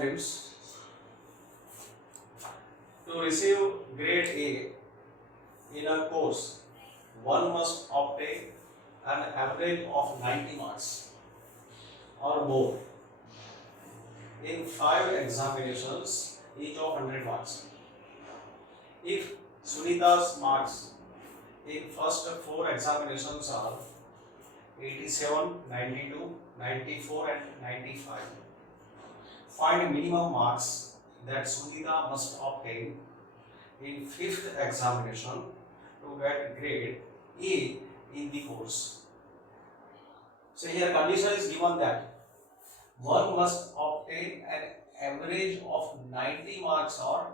problems. To receive grade A in a course, one must obtain an average of 90 marks or more in 5 examinations, each of 100 marks. If Sunita's marks in first 4 examinations are 87, 92, 94 and 95, find minimum marks that Sunita must obtain in 5th examination to get grade A in the course. So here condition is given that one must obtain an average of 90 marks or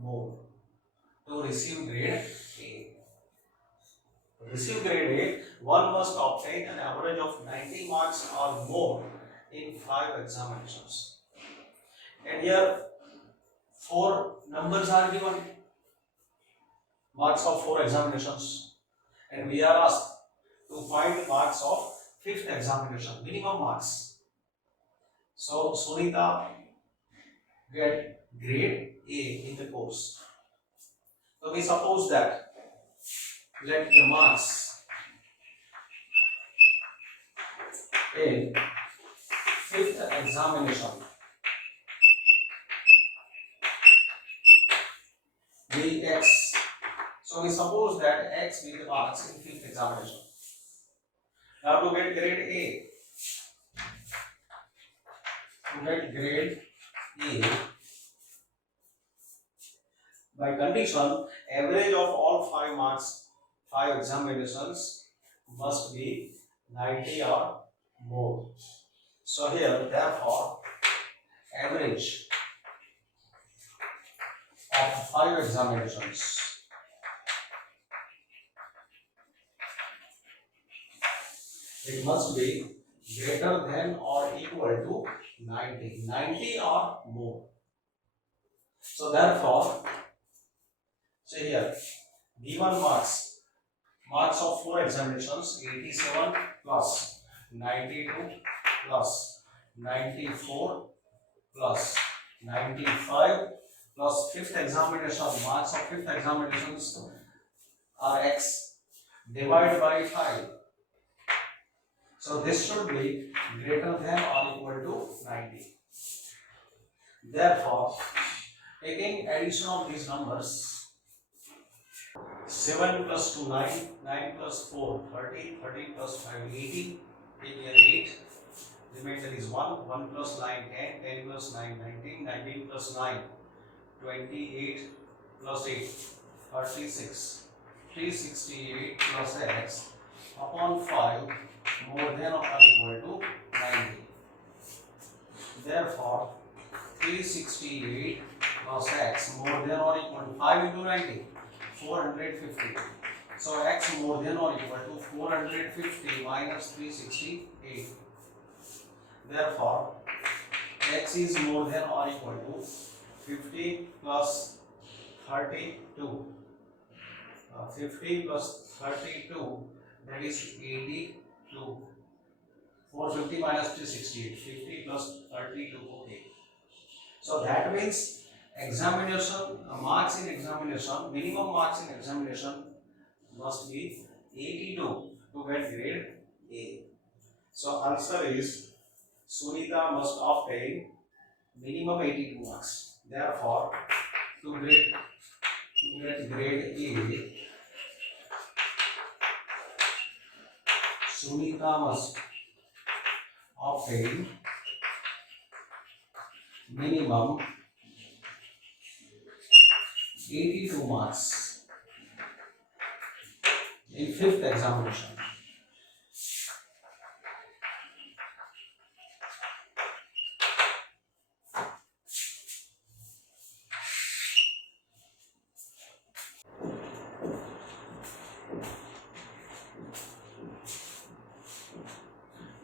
more to receive grade A. To receive grade A, one must obtain an average of 90 marks or more in 5 examinations. And here 4 numbers are given, marks of 4 examinations, and we are asked to find marks of 5th examination, minimum marks. So Sunita get grade A in the course. So we suppose that let the marks in 5th examination be X. So we suppose that X be the marks in 5th examination. Now to get grade A, by condition, average of all 5 marks, 5 examinations must be 90 or more. So here, therefore, average of 5 examinations it must be greater than or equal to 90 or more. So therefore, say here, given marks of 4 examinations, 87 plus 92 plus 94 plus 95 plus 5th examination, marks of 5th examinations are X divided by 5. So this should be greater than or equal to 90. Therefore, taking addition of these numbers, 7 plus 2, 9, 9 plus 4, 30, 30 plus 5, 80, take here 8, remainder is 1, 1 plus 9, 10, 10 plus 9, 19, 19 plus 9, 28 plus 8, 36, 368 plus X upon 5 more than or equal to 90. Therefore, 368 plus X more than or equal to 5 into 90, 450. So X more than or equal to 450 minus 368. Therefore, X is more than or equal to 50 plus 32. 50 plus 32, that is 82. 450 minus 368, 50 plus 32, okay. So that means examination, marks in examination, minimum marks in examination must be 82 to get grade A. So answer is Sunita must obtain minimum 82 marks. Therefore, to get grade A, Sunita must obtain minimum 82 marks in 5th examination.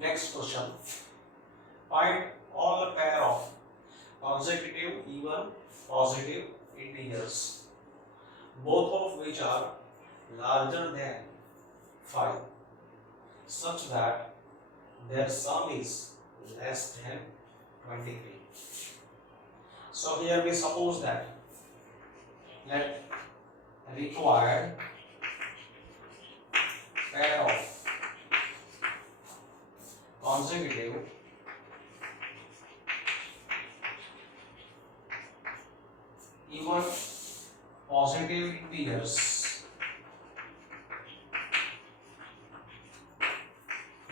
Next question. Find all the pair of consecutive even positive integers, both of which are larger than 5, such that their sum is less than 23. So here we suppose that let required pair of consecutive even positive integers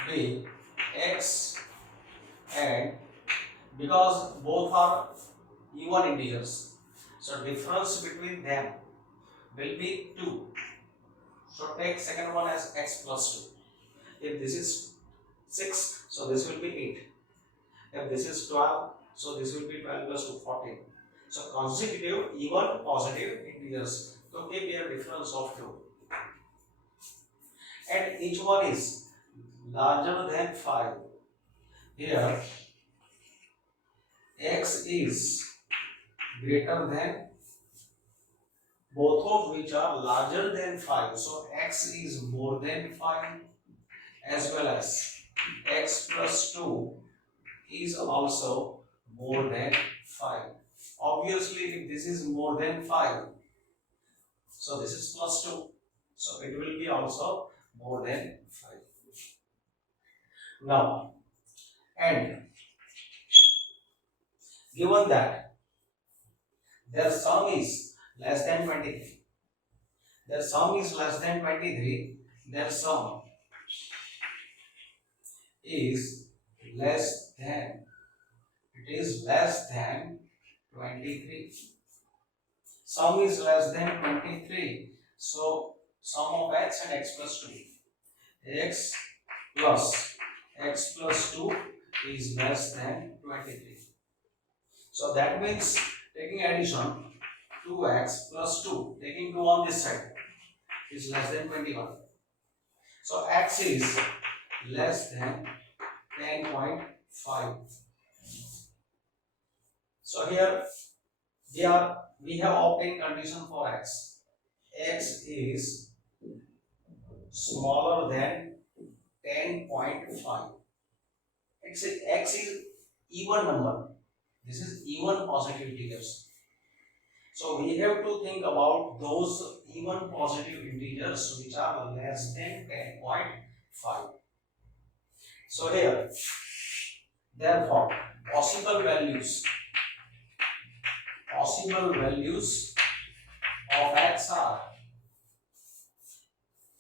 be x, and because both are even integers, so difference between them will be 2. So take second one as x plus 2. If this is 6, so this will be 8. If this is 12, so this will be 12 plus 2, 14. So consecutive even positive integers. So keep here difference of 2. And each one is larger than 5. Here x is greater than, both of which are larger than 5. So x is more than 5, as well as x plus 2 is also more than 5. Obviously, if this is more than 5, so this is plus 2. So it will be also more than 5. Now, and given that their sum is less than 23, their sum is less than 23, their sum is less than, it is less than 23. Sum is less than 23. So sum of x and x plus 2. X plus 2 is less than 23. So that means taking addition 2x plus 2, taking 2 on this side, is less than 21. So x is less than 10.5. So here we have obtained condition for x. X is smaller than 10.5. X is even number. This is even positive integers. So we have to think about those even positive integers which are less than 10.5. So here, therefore, possible values of x are,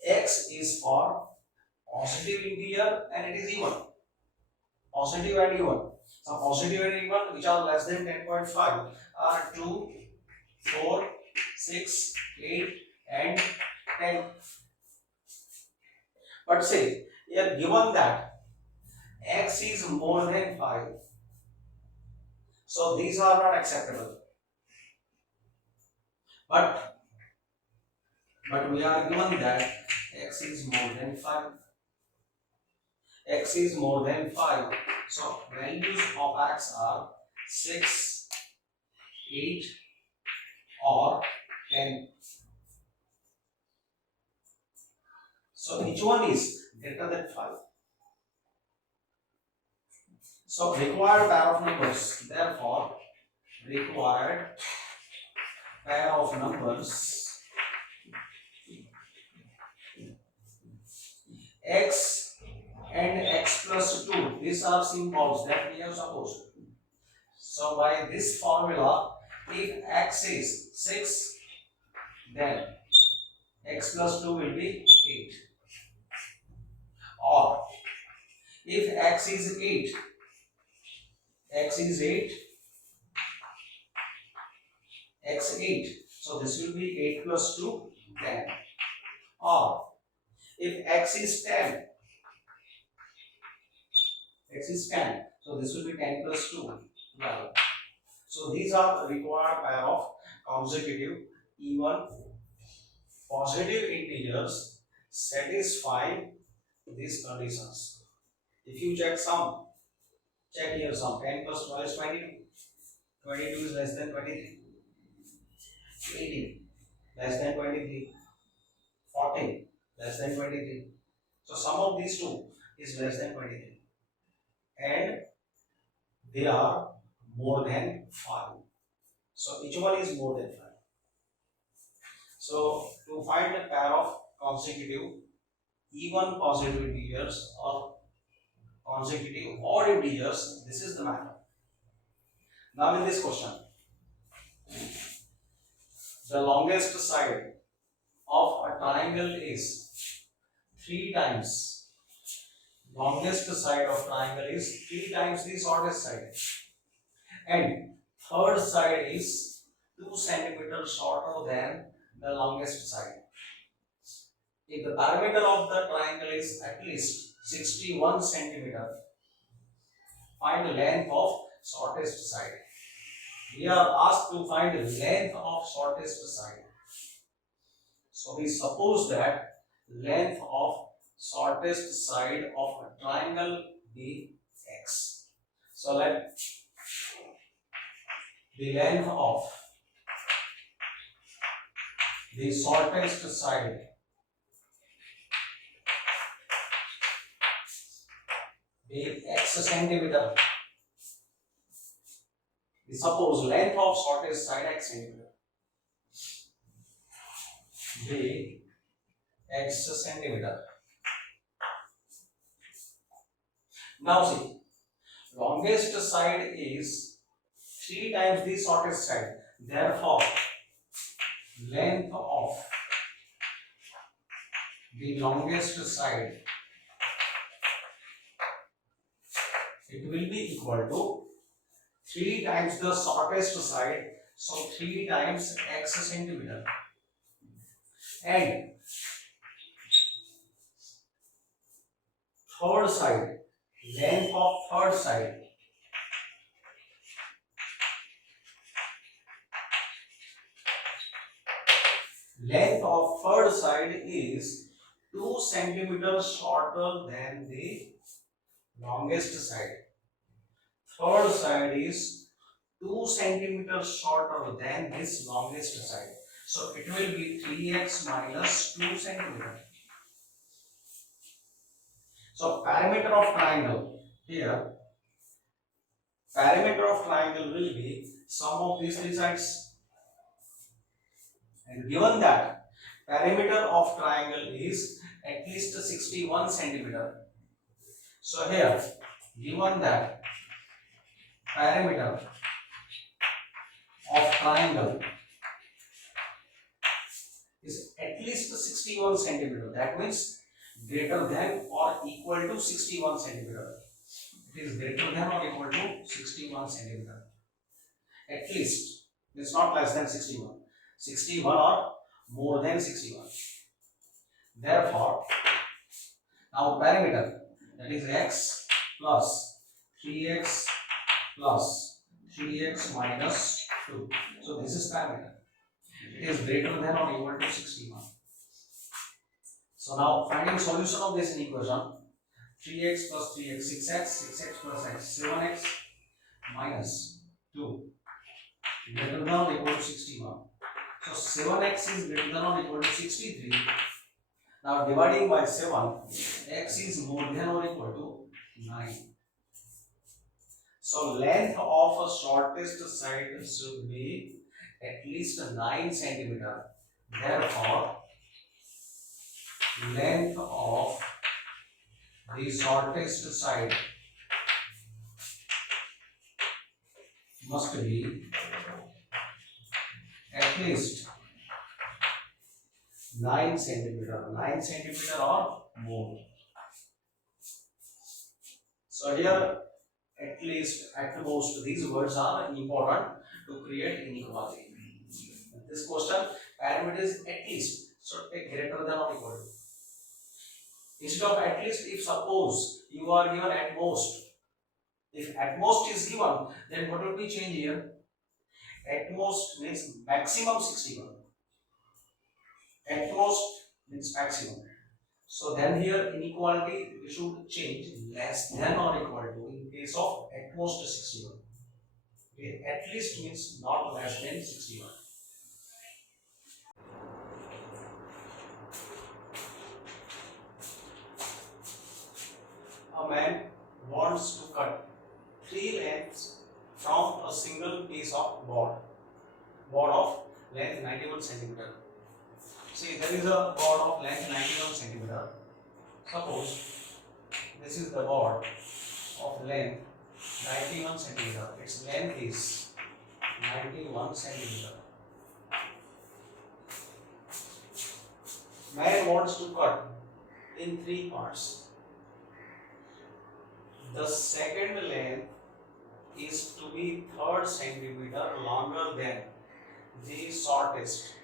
x is for positive integer and it is even. Positive and even. So positive and even which are less than 10.5 are 2, 4, 6, 8 and 10. But say here given that x is more than 5, so these are not acceptable. But we are given that x is more than 5. X is more than 5. So values of x are 6, 8 or 10. So each one is greater than 5. So required pair of numbers. Therefore, required pair of numbers x and x plus 2. These are symbols that we have supposed. So by this formula, if x is 6, then x plus 2 will be 8. Or if x is 8, x is 8, x 8. So this will be 8 plus 2, 10. Or if x is 10, x is 10. So this will be 10 plus 2, 12. So these are the required pair of consecutive even positive integers satisfying these conditions. If you check here some 10 plus 12 is 22. 22 is less than 23. 18 less than 23. 14 less than 23. So sum of these two is less than 23. And they are more than 5. So each one is more than 5. So to find a pair of consecutive even positive integers or consecutive odd integers, this is the method. Now in this question, the longest side of a triangle is 3 times. Longest side of triangle is 3 times the shortest side. And third side is 2 centimeters shorter than the longest side. If the perimeter of the triangle is at least 61 centimeter, find the length of shortest side. We are asked to find the length of shortest side. So we suppose that length of shortest side of a triangle be x. So let the length of the shortest side be x centimeter. We suppose length of shortest side x centimeter be x centimeter. Now see, longest side is 3 times the shortest side. Therefore, length of the longest side, it will be equal to 3 times the shortest side, so 3 times x centimeter, and third side, length of third side, length of third side is 2 centimeters shorter than the longest side. Third side is 2 centimeters shorter than this longest side. So it will be 3x minus 2 centimeter. So perimeter of triangle, here perimeter of triangle will be sum of these 3 sides. And given that perimeter of triangle is at least 61 centimeter. So here, given that perimeter of triangle is at least 61 centimeter, that means greater than or equal to 61 centimeter. It is greater than or equal to 61 centimeter. At least, it's not less than 61. 61 or more than 61. Therefore, now perimeter, that is x plus 3x plus 3x minus 2. So this is perimeter. It is greater than or equal to 61. So now finding solution of this equation, 3x plus 3x, 6x, 6x plus x, 7x minus 2 greater than or equal to 61. So 7x is greater than or equal to 63. Now dividing by 7, x is more than or equal to 9. So length of a shortest side should be at least 9 centimeter. Therefore, length of the shortest side must be at least 9 centimeter, 9 centimeter or more. So here, at least, at most, these words are important to create inequality. In this question, parameter is at least, so take greater than or equal to. Instead of at least, if suppose you are given at most, if at most is given, then what will be change here? At most means maximum 61. At most means maximum. So then here inequality we should change less than or equal to in case of at most 61. Okay, at least means not less than 61. A man wants to cut 3 lengths from a single piece of board. board of length 91 centimeter. See, there is a board of length 91 centimeter. Suppose this is the board of length 91 centimeter. Its length is 91 centimeter. Man wants to cut in 3 parts. The second length is to be 3rd centimeter longer than the shortest,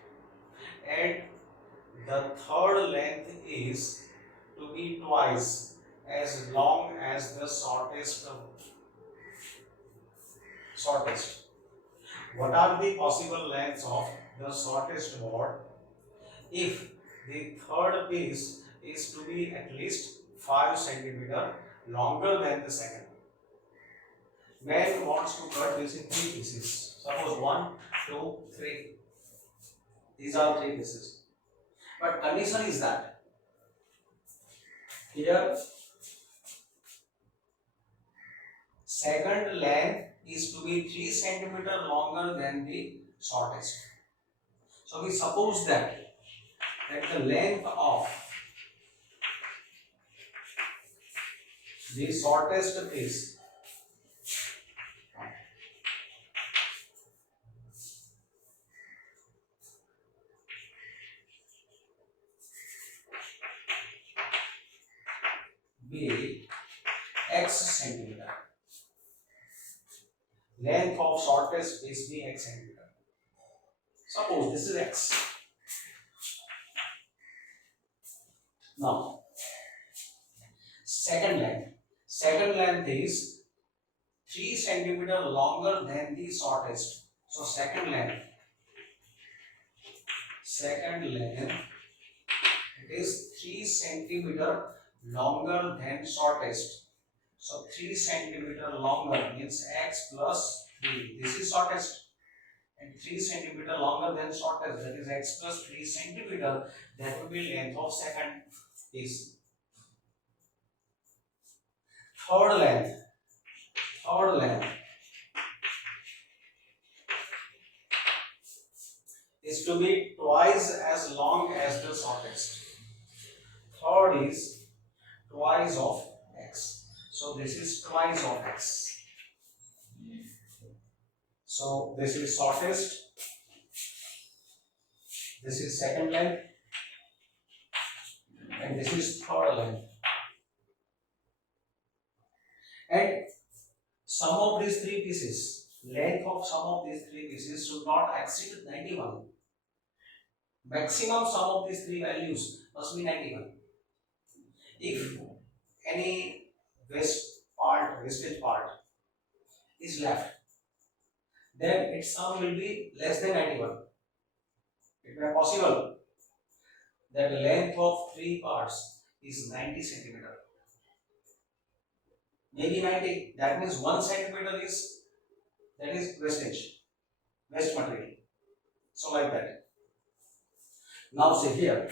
and the third length is to be twice as long as the shortest. What are the possible lengths of the shortest board? If the third piece is to be at least 5 centimeter longer than the second. Man wants to cut this in 3 pieces. Suppose 1, 2, 3. These are 3 pieces. But condition is that here second length is to be 3 centimeter longer than the shortest. So we suppose that the length of the shortest piece be x centimeter. Length of shortest piece be x centimeter. Suppose this is x. Now, second length is 3 centimeter longer than the shortest. So second length it is 3 centimeter longer than shortest. So 3 centimeter longer means x plus 3. This is shortest. And 3 centimeter longer than shortest, that is x plus 3 centimeter. That will be length of second piece. Third length is to be twice as long as the shortest. Third is twice of x. So this is twice of x. So this is shortest. This is second length. And this is third length. And sum of these 3 pieces, length of sum of these 3 pieces should not exceed 91. Maximum sum of these 3 values must be 91. If any wastage part is left, then its sum will be less than 91. It may be possible that the length of 3 parts is 90 centimeter. Maybe 90. That means 1 centimeter is waste material. So like that. Now see here.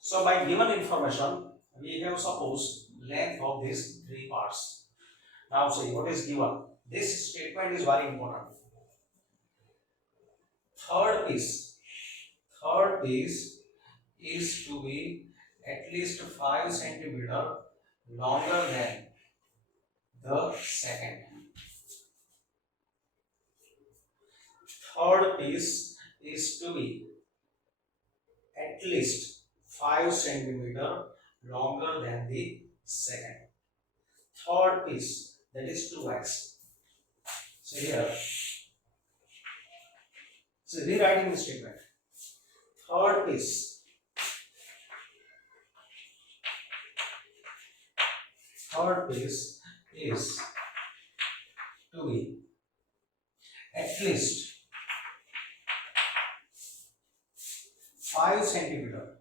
So by given information, we have supposed length of these 3 parts. Now see what is given. This statement is very important. Third piece is to be at least 5 centimeter longer than the second. Third piece is to be at least 5 centimeter longer than the second. Third piece, that is 2x. So here, so rewriting the statement. Third piece is to be at least 5 centimeter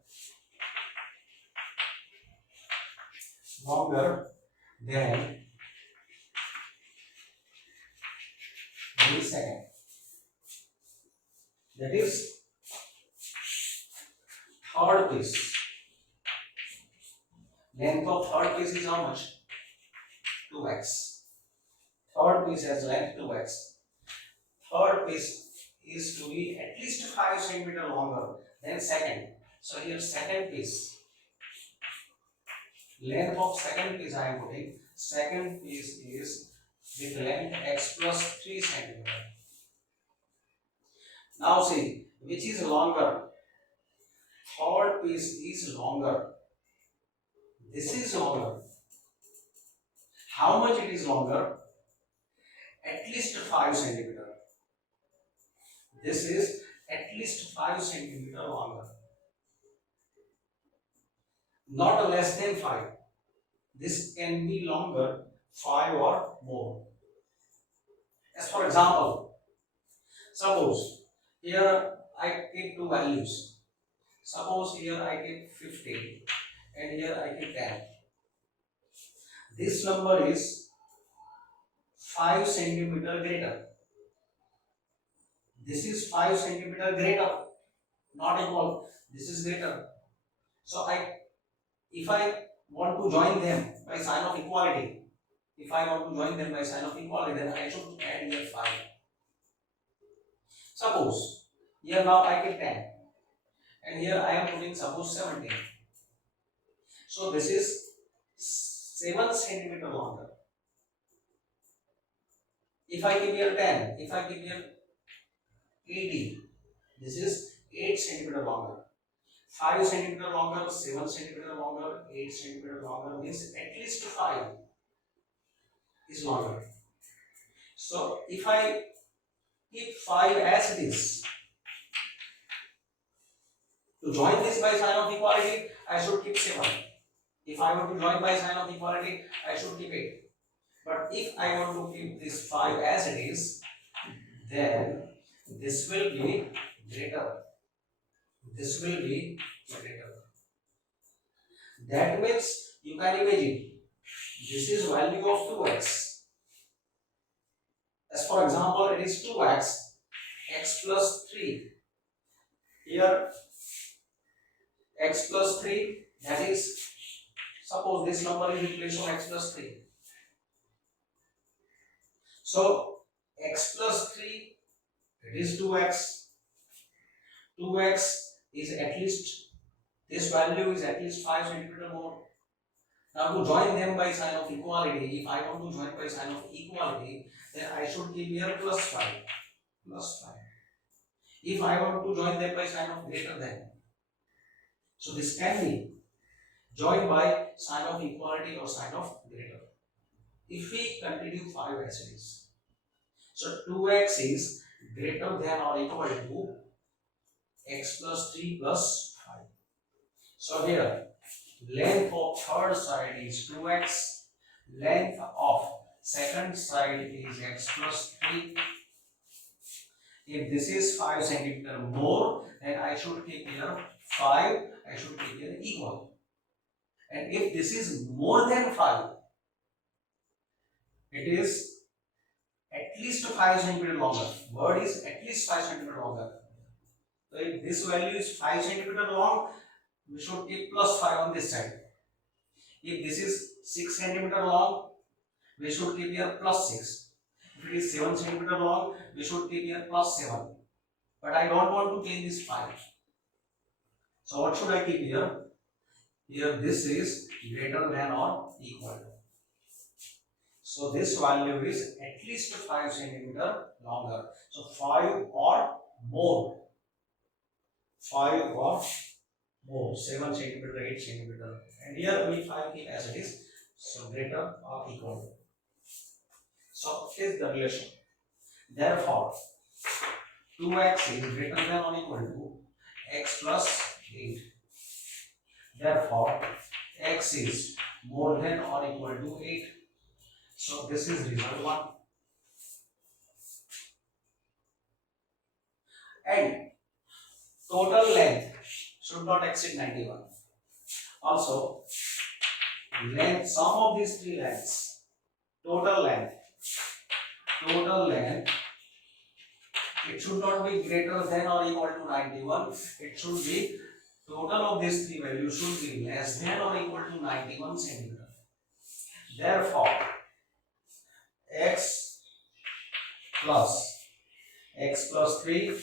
longer than the second. That is third piece. Length of third piece is how much? 2x. Third piece has length 2x. Third piece is to be at least 5 centimeter longer than second. So here second piece, length of second piece I am putting. Second piece is with length x plus 3 centimeter. Now see, which is longer? Third piece is longer. This is longer. How much it is longer? At least 5 centimeter. This is at least 5 centimeter longer. Not less than 5. This can be longer 5 or more. As for example, suppose here I keep two values. Suppose here I keep 50 and here I keep 10. This number is 5 centimeter greater. This is 5 centimeter greater, not equal. This is greater. So if I want to join them by sign of equality, then I should add here 5. Suppose here now I get 10 and here I am putting suppose 17. So this is 7 centimeter longer. If I give here 10, if I give here 80, this is 8 centimeter longer. 5 centimeter longer, 7 centimeter longer, 8 centimeter longer means at least 5 is longer. So if I keep 5 as it is, to join this by sign of equality, I should keep 7. If I want to join by sign of equality, I should keep 8. But if I want to keep this 5 as it is, then this will be greater. This will be greater. That means you can imagine this is value of 2x. As for example, it is 2x, x plus 3. Here x plus 3, that is, suppose this number is replaced on x plus 3. So x plus 3, it is 2x. 2x is at least, this value is at least 5 centimeter more. Now to join them by sign of equality, if I want to join by sign of equality, then I should give here plus 5. Plus 5. If I want to join them by sign of greater than, so this can be joined by sign of equality or sign of greater. If we continue 5 as it is, so 2x is greater than or equal to x plus 3 plus 5. So here, length of third side is 2x, length of second side is x plus 3. If this is 5 centimeter more, then I should keep here 5, I should keep here equal. And if this is more than 5, it is at least 5 centimeter longer. Word is at least 5 centimeter longer. So if this value is 5 centimeter long, we should keep plus 5 on this side. If this is 6 centimeter long, we should keep here plus 6. If it is 7 centimeter long, we should keep here plus 7. But I don't want to change this 5. So what should I keep here? Here this is greater than or equal to. So this value is at least 5 centimeter longer. So 5 or more. 5 or more. 7 centimeter, 8 centimeter. And here we 5 keep as it is. So greater or equal to. So is the relation. Therefore, 2x is greater than or equal to x plus 8. Therefore, x is more than or equal to 8. So this is result 1. And total length should not exceed 91. Also, length, sum of these three lengths, total length, it should not be greater than or equal to 91. It should be, total of these three values should be less than or equal to 91 centimeter. Therefore, x plus x plus 3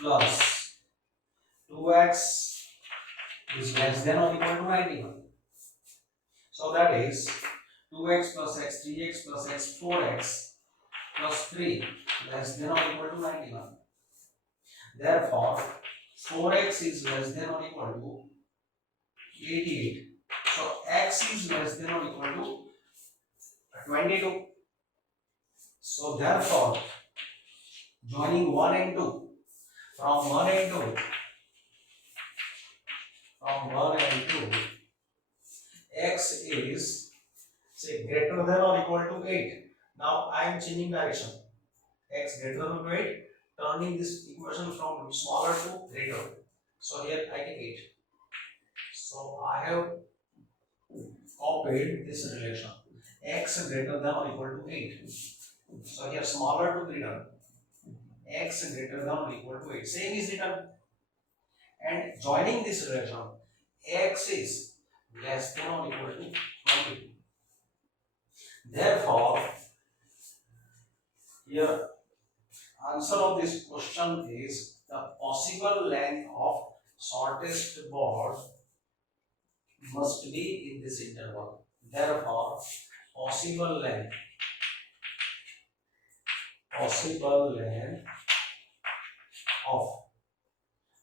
plus 2x is less than or equal to 91. So that is 2x plus x, 3x plus x, 4x plus 3 less than or equal to 91. Therefore, 4x is less than or equal to 88. So x is less than or equal to 22. So therefore, joining 1 and 2, from 1 and 2, x is say greater than or equal to 8. Now I am changing direction. X greater than or equal to 8, turning this equation from smaller to greater. So here I get 8. So I have copied this relation. X greater than or equal to 8. So here smaller to greater. X greater than or equal to 8. Same is written. And joining this relation, x is less than or equal to 20. Therefore, here answer of this question is the possible length of shortest board must be in this interval. Therefore, possible length of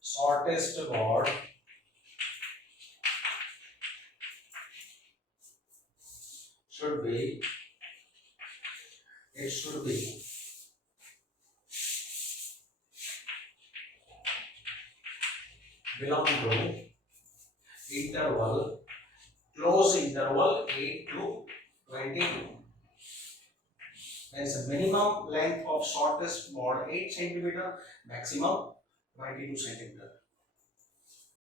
shortest board should be belong to interval, close interval 8 to 22. Means minimum length of shortest board 8 cm, maximum 22 cm.